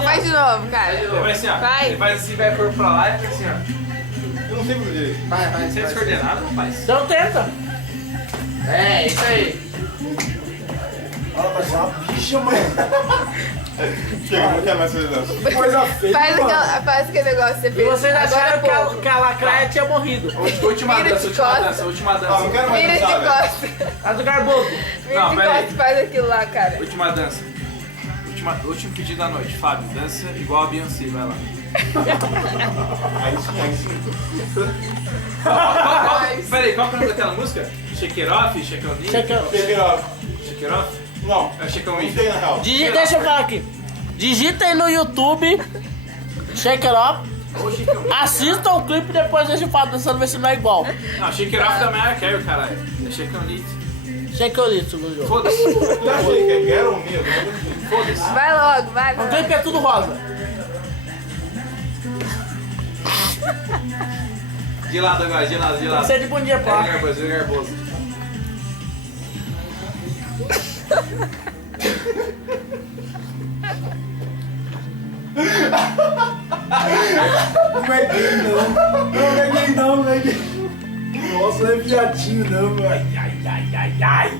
novo, faz de novo, cara. Ele vai assim, ó. Vai. Ele faz assim, vai pôr pra lá e fica assim, ó. Eu não sei fazer direito. Vai. Sem descoordenado, não faz. Então tenta. É, isso aí. Ela vai ser uma bicha, mano. Chega, não quero mais fazer dança. Coisa feia, Faz aquele negócio que você E fez. vocês agora há acharam pouco. que a lacraia tinha morrido. Última Vira dança, de última costas. dança, última Ah, não dança. quero mais Vira de dançar, velho. costas. A do Garboso. Vira Não, de pera aí. costas, faz aquilo lá, cara. Última dança. Último pedido da noite. Fábio, dança igual a Beyoncé, vai lá. Aí sim. Peraí, qual que é o nome daquela música? Shake It Off? Shake On Me? Shake It- Shake it off. Shake It Off? Não, É Shake On não Me. tem na real. Deixa eu falar aqui. Digitem no YouTube Shake It Up. Ou Shake On Me. Assistam o clipe e depois deixa eu falar dançando, ver se não é igual. Não, Shake It Off da Mariah Carey, caralho. É Shake On It. Shake It Up, meu jogo. Foda-se. Já achei que é Get On Me, Foda-se. Vai logo, vai. O clipe é tudo rosa. De lado agora, de lado. Você é de bom dia, É pá. Garboso, é Garboso. Não é gay, não. Não é gay, não, não é gay. Nossa, não é viadinho, não, velho. Ai.